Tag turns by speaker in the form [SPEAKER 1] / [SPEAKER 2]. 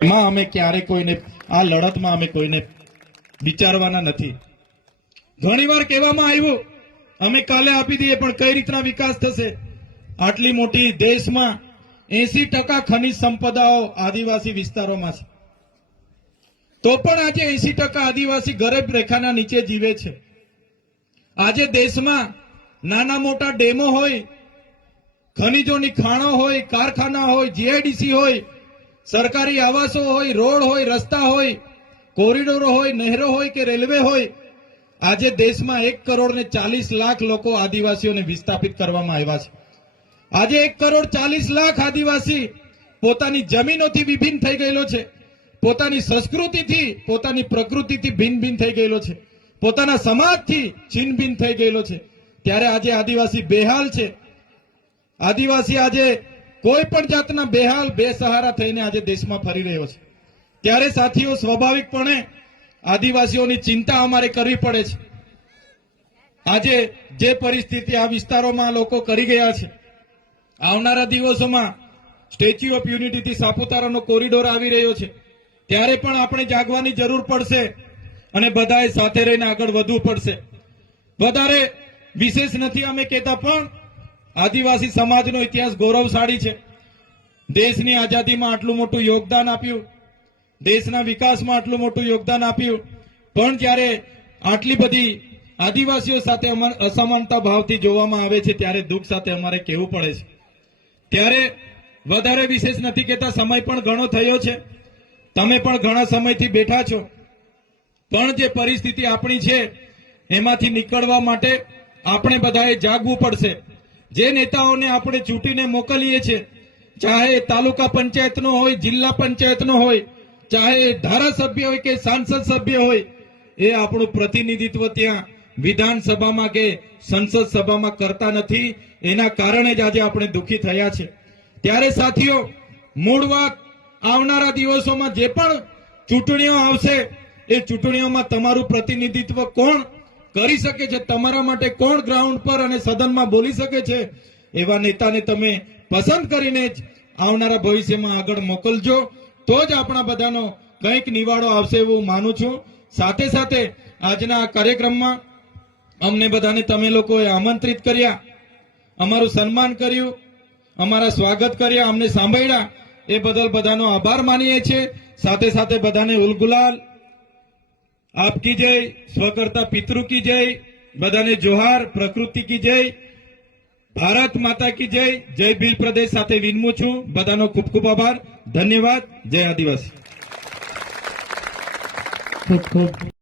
[SPEAKER 1] એમાં અમે ક્યારે કોઈને, આ લડતમાં અમે કોઈને વિચારવાના નથી. ઘણીવાર કહેવામાં આવ્યું, અમે કાલે આપી દઈએ, પણ કઈ રીતના વિકાસ થશે? આટલી મોટી દેશમાં એસી ટકા ખનિજ સંપદાઓ આદિવાસી વિસ્તારોમાં છે. તો પણ આજે એસી ટકા આદિવાસી ગરીબ રેખાના નીચે જીવે છે. આજે દેશમાં નાના મોટા ડેમો હોય, ખનિજોની ખાણો હોય, કારખાના હોય, જીઆઈડીસી હોય સરકારી આવાસો હોય, રોડ હોય, રસ્તા હોય, કોરિડોરો હોય, નહેરો હોય કે રેલવે હોય, આજે દેશમાં એક કરોડ ને ચાલીસ લાખ લોકો આદિવાસીઓને વિસ્થાપિત કરવામાં આવ્યા છે. આજે એક કરોડ ચાલીસ લાખ આદિવાસી પોતાની જમીનોથી વિભિન્ન થઈ ગયેલો છે. પોતાની સંસ્કૃતિથી, પોતાની પ્રકૃતિથી ભિન્ન ભિન્ન થઈ ગયેલો છે. પોતાના સમાજથી છિન્ન થઈ ગયેલો છે. ત્યારે આજે આદિવાસી બેહાલ છે. આદિવાસી આજે કોઈ પણ જાતના બેહાલ, બેસહારા થઈને આજે દેશમાં ફરી રહ્યો છે. ત્યારે સાથીઓ, સ્વાભાવિકપણે આદિવાસીઓની ચિંતા અમારે કરવી પડે છે. આજે જે પરિસ્થિતિ આ વિસ્તારોમાં લોકો કરી ગયા છે, આવનારા દિવસોમાં સ્ટેચ્યુ ઓફ યુનિટીથી સાપુતારાનો કોરિડોર આવી રહ્યો છે. ત્યારે પણ આપણે જાગવાની જરૂર પડશે અને બધાએ સાથે રહીને આગળ વધવું પડશે. વધારે વિશેષ નથી અમે કહેતા, પણ આદિવાસી સમાજનો ઇતિહાસ ગૌરવશાળી છે. દેશની આઝાદીમાં આટલું મોટું યોગદાન આપ્યું. દેશના વિકાસમાં આટલું મોટું યોગદાન આપ્યું. પણ જ્યારે આટલી બધી આદિવાસીઓ સાથે અસમાનતા ભાવથી જોવામાં આવે છે, ત્યારે દુઃખ સાથે અમારે કહેવું પડે છે. ત્યારે વધારે વિશેષ નથી કહેતા, સમય પણ ઘણો થયો છે. તમે પણ ઘણા સમયથી બેઠા છો. પણ જે પરિસ્થિતિ આપણી છે, એમાંથી નીકળવા માટે આપણે બધાએ જાગવું પડશે. જે નેતાઓને આપણે ચૂંટીને મોકલીએ છીએ, ચાહે તાલુકા પંચાયતનો હોય, જિલ્લા પંચાયતનો હોય, ચાહે ધારાસભ્ય હોય કે સાંસદ સભ્ય હોય, એ આપણું પ્રતિનિધિત્વ ત્યાં વિધાનસભામાં કે સંસદ સભામાં કરતા નથી. એના કારણે જ આજે આપણે દુઃખી થયા છે. ત્યારે સાથીઓ મૂળ આવનારા દિવસોમાં જે પણ ચૂંટણીઓ આવશે, એ ચૂંટણીઓમાં તમારું પ્રતિનિધિત્વ કોણ કરી શકે છે, તમારા માટે કોણ ગ્રાઉન્ડ પર અને સદનમાં બોલી શકે છે, એવા નેતાને તમે પસંદ કરીને જ આવનારા ભવિષ્યમાં આગળ મોકલજો. તો જ આપણા બધાનો કંઈક નિવાડો આવશે એવું માનું છું. સાથે સાથે આજના આ કાર્યક્રમમાં અમને બધાને તમે લોકોએ આમંત્રિત કર્યા, અમારું સન્માન કર્યું, અમારા સ્વાગત કર્યા, અમને સાંભળ્યા. એ બદલ બધાનો આભાર માનીએ છીએ. સાથે સાથે બધાને ઉલગુલાલ આપકી જય સ્વકર્તા પિતૃ કી જય બધાને જોહાર પ્રકૃતિ કી જય ભારત માતા કી જય જય ભીલ પ્રદેશ સાથે વિનમું છું બધાનો ખૂબ ખૂબ આભાર ધન્યવાદ જય આદિવાસી
[SPEAKER 2] ખૂબ ખૂબ